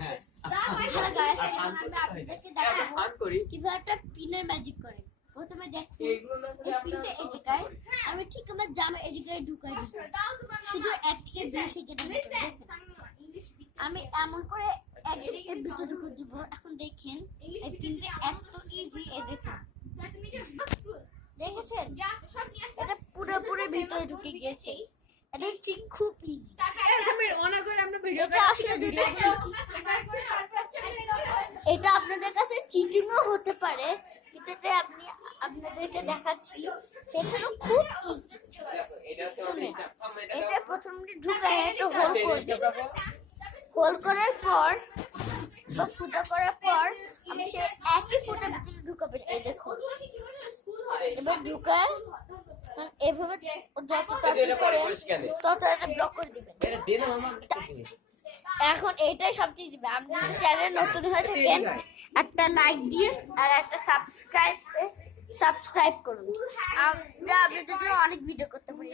Hello guys, এখন আমি আপনাদেরকে দেখাবো কিভাবে একটা পিনের ম্যাজিক করে। প্রথমে দেখুন এই পিনটা এই জায়গায় আমি ঠিক আমার জামা এই জায়গায় ঢুকাই দিই, শুধু 1 থেকে 2 সেকেন্ড। আমি এমন করে একদম এর ভিতরে ঢুকে দিব। এখন দেখেন এই পিনটা এত ইজি, এই দেখুন দেখেছেন এটা পুরোপুরি ভিতরে ঢুকে গিয়েছে। এটা ঠিক খুব ইজি। এটা আপনাদের কাছে চিটিংও হতে পারে, কিন্তু এটা আমি আপনাদেরকে দেখাচ্ছি সেটা খুব ইজি। এটা প্রথমে ঢুকায় একটা হোল করে দিই। হোল করার পর বা ফুটা করার পর আমি সে একই ফুটার ভিতরে ঢুকাবেন। এই দেখুন এবার ঢুকায় এভাবে যত তত এটা ব্লক করে দিবেন। এখন এইটাই সবচেয়ে দিবে। আপনি যদি চ্যানেল নতুন হয়ে থাকেন একটা লাইক দিয়ে আর একটা সাবস্ক্রাইব করুন। আমরা আপনাদের জন্য অনেক ভিডিও করতে পারি।